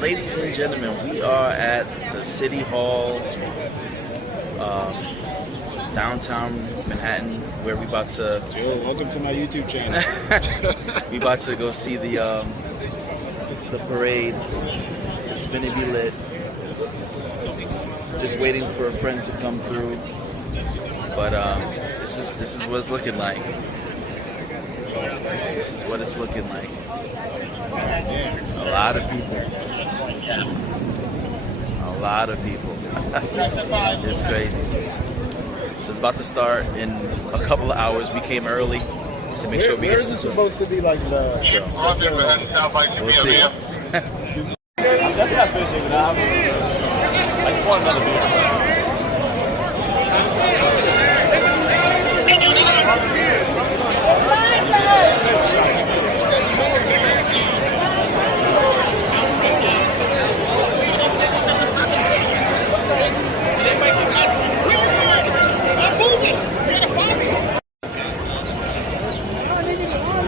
ladies and gentlemen, we are at the City Hall, downtown Manhattan, where we about to. Yo, welcome to my YouTube channel. We about to go see the parade. It's gonna be lit. Just waiting for a friend to come through. But this is what it's looking like. This is what it's looking like. A lot of people. A lot of people. It's crazy. So it's about to start in a couple of hours. We came early to make sure we get. Where is this supposed to be like the show? We'll see. That's not fishing. I just want another beer.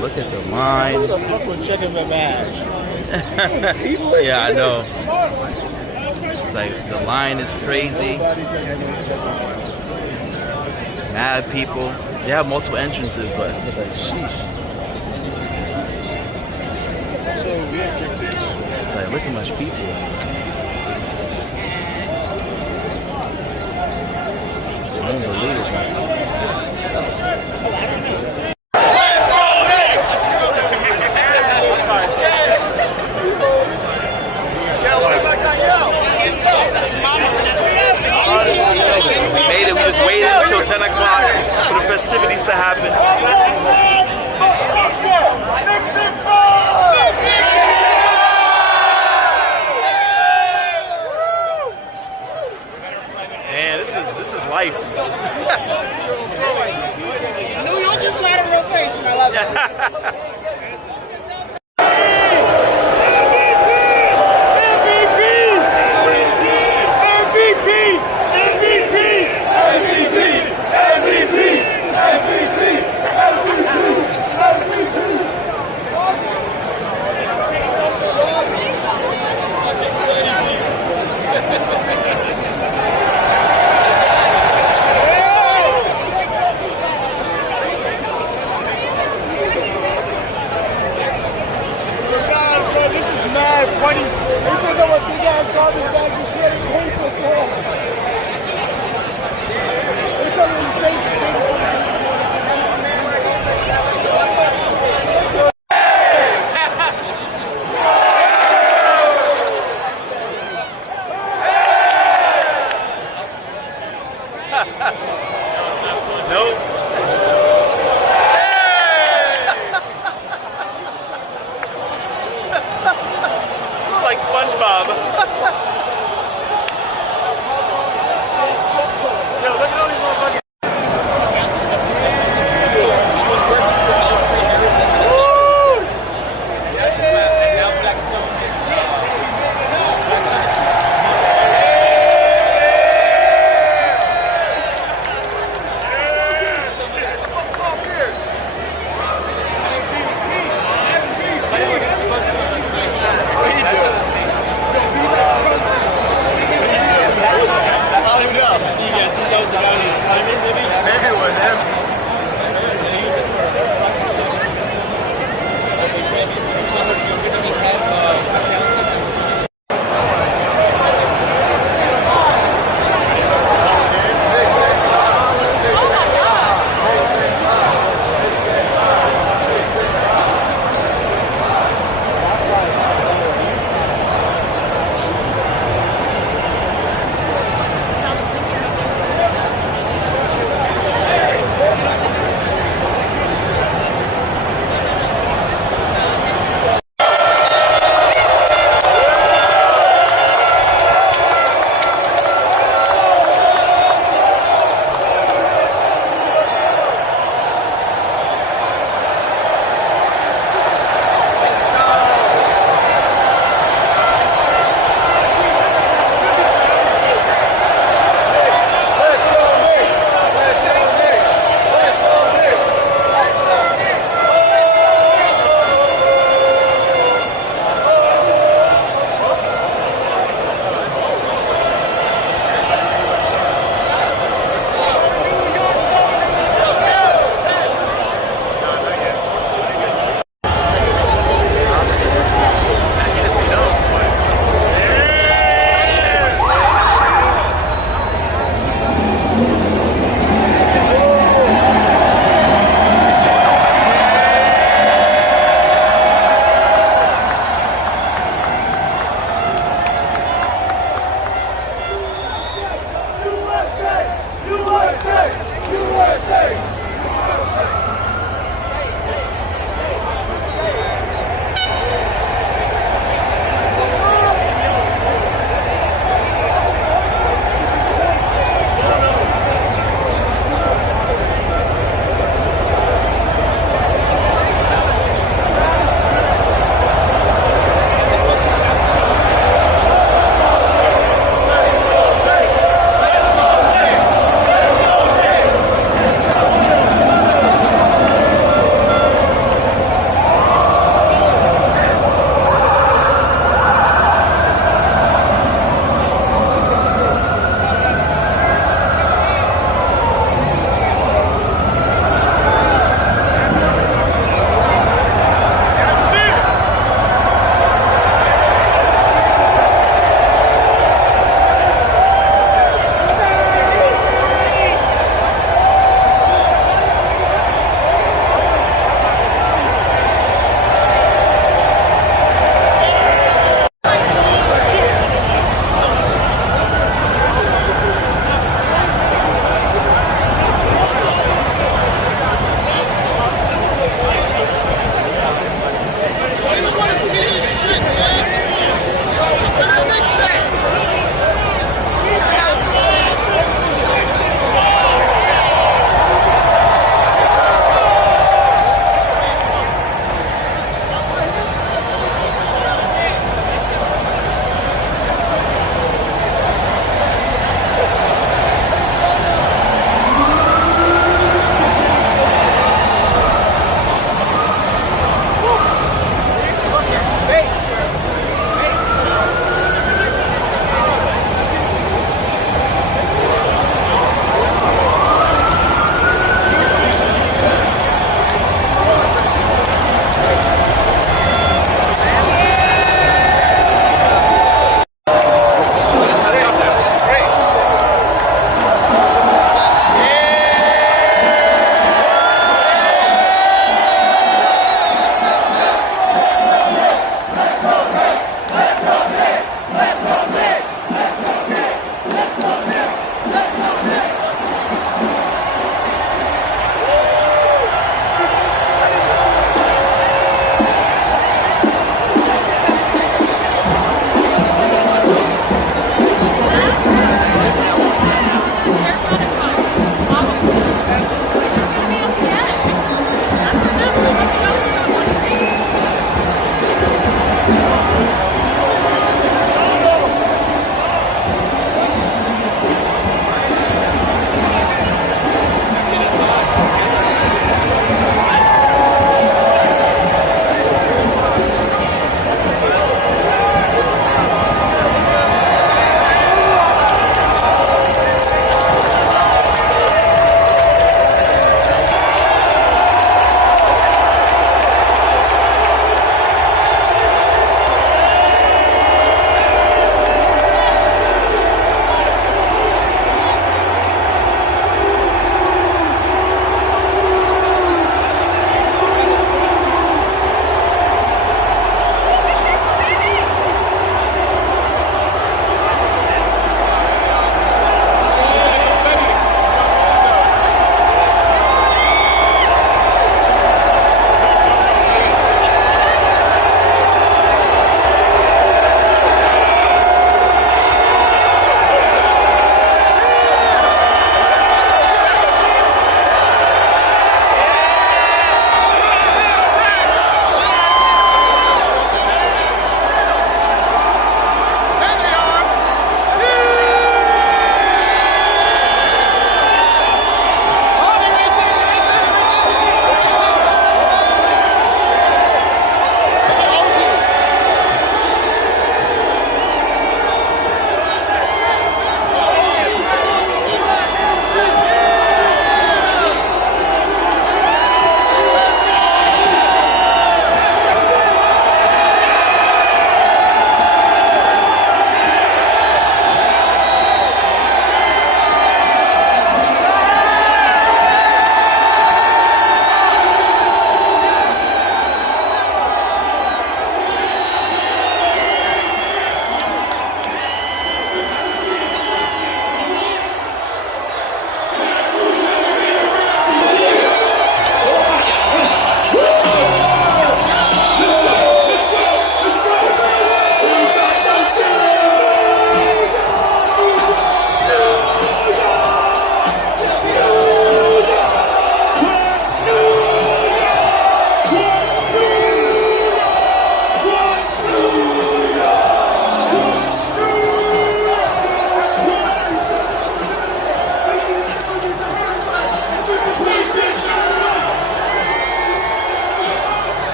Look at the line. Who the fuck was checking the badge? Yeah, I know. It's like the line is crazy. Mad people. They have multiple entrances, but it's like, sheesh. So we have drink this. It's like, look how much people. Unbelievable. We made it. We just waited until 10 o'clock for the festivities to happen. Man, this is life. New York is not a real place, and I love it. Funny. They think I was big ass garbage bags and shit. It hates us all. It's only safe. Nope. Like SpongeBob.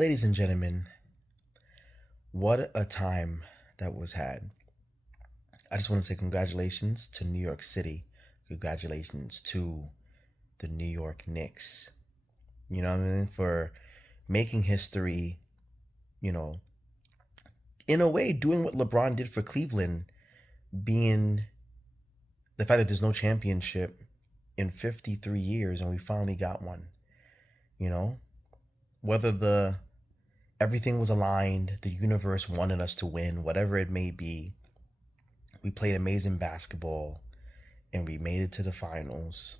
Ladies and gentlemen, what a time that was had. I just want to say congratulations to New York City. Congratulations to the New York Knicks. You know what I mean? For making history, you know, in a way, doing what LeBron did for Cleveland, being the fact that there's no championship in 53 years and we finally got one. You know, whether everything was aligned, the universe wanted us to win, whatever it may be. We played amazing basketball and we made it to the finals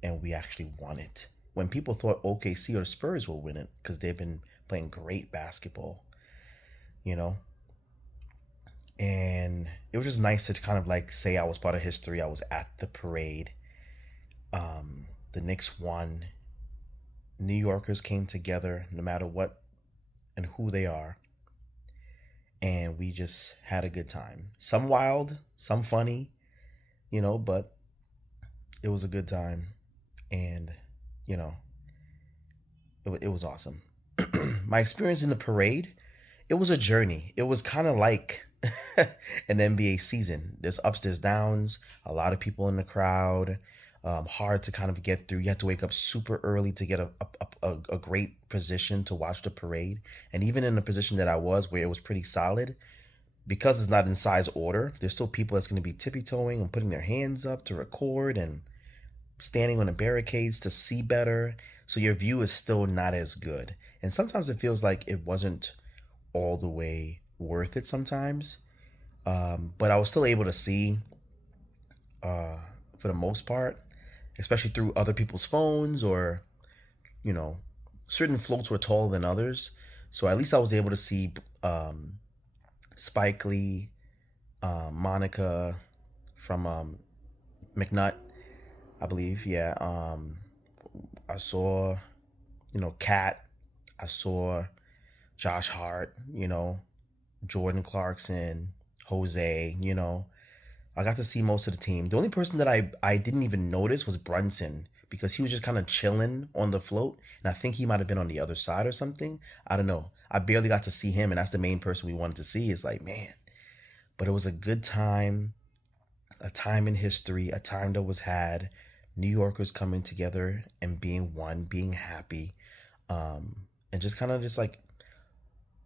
and we actually won it. When people thought OKC or the Spurs will win it because they've been playing great basketball, you know? And it was just nice to kind of like say I was part of history. I was at the parade. The Knicks won. New Yorkers came together no matter what and who they are. And we just had a good time. Some wild, some funny, you know, but it was a good time. And, you know, it was awesome. My experience in the parade, it was a journey. It was kind of like an NBA season. There's ups, there's downs, a lot of people in the crowd. Hard to kind of get through. You have to wake up super early to get a great position to watch the parade. And even in the position that I was, where it was pretty solid, because it's not in size order, there's still people that's going to be tippy-toeing and putting their hands up to record and standing on the barricades to see better. So your view is still not as good. And sometimes it feels like it wasn't all the way worth it sometimes. But I was still able to see for the most part, especially through other people's phones, or, you know, certain floats were taller than others. So at least I was able to see Spike Lee, Monica from McNutt, I believe. Yeah. I saw, you know, Kat. I saw Josh Hart, you know, Jordan Clarkson, Jose, you know. I got to see most of the team. The only person that I didn't even notice was Brunson, because he was just kind of chilling on the float. And I think he might have been on the other side or something. I don't know. I barely got to see him. And that's the main person we wanted to see. It's like, man. But it was a good time, a time in history, a time that was had. New Yorkers coming together and being one, being happy. And just kind of just like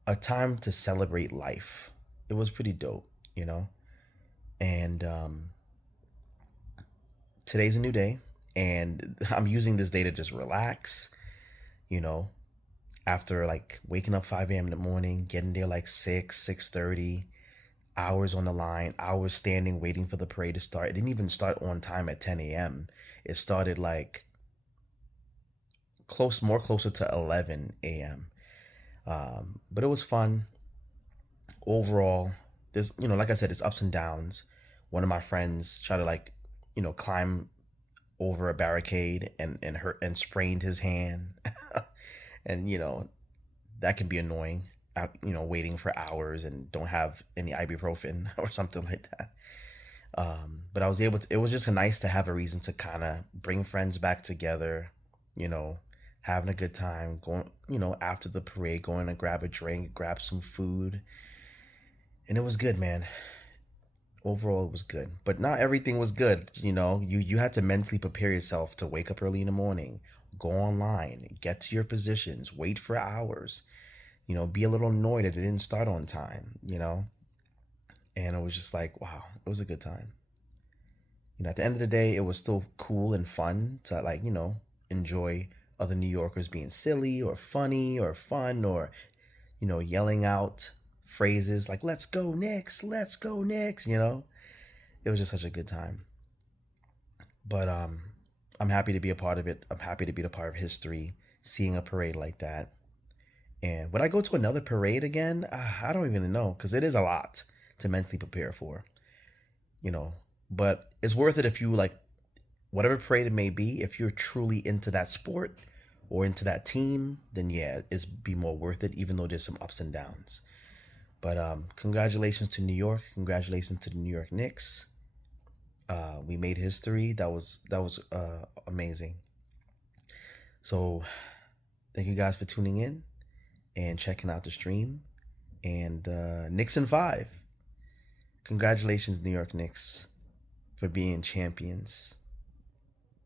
a time to celebrate life. It was pretty dope, you know? And today's a new day, and I'm using this day to just relax, you know, after like waking up 5 a.m. in the morning, getting there like 6:30, hours on the line, hours standing, waiting for the parade to start. It didn't even start on time at 10 a.m. It started like more closer to 11 a.m. But it was fun overall. There's, you know, like I said, it's ups and downs. One of my friends tried to, like, you know, climb over a barricade and hurt and sprained his hand. And, you know, that can be annoying, you know, waiting for hours and don't have any ibuprofen or something like that. But I was able to, it was just nice to have a reason to kind of bring friends back together, you know, having a good time, going, you know, after the parade, going to grab a drink, grab some food. And it was good, man. Overall, it was good. But not everything was good. You know, you had to mentally prepare yourself to wake up early in the morning, go online, get to your positions, wait for hours, you know, be a little annoyed that it didn't start on time, you know. And it was just like, wow, it was a good time. You know, at the end of the day, it was still cool and fun to, like, you know, enjoy other New Yorkers being silly or funny or fun, or, you know, yelling out phrases like let's go Knicks, you know. It was just such a good time. But I'm happy to be a part of it. I'm happy to be a part of history, seeing a parade like that. And would I go to another parade again? I don't even know, because it is a lot to mentally prepare for, you know. But it's worth it if you, like, whatever parade it may be, if you're truly into that sport or into that team, then yeah, it's be more worth it, even though there's some ups and downs. But congratulations to New York. Congratulations to the New York Knicks. We made history. That was amazing. So thank you guys for tuning in. and checking out the stream. And Knicks in 5. Congratulations, New York Knicks, for being champions.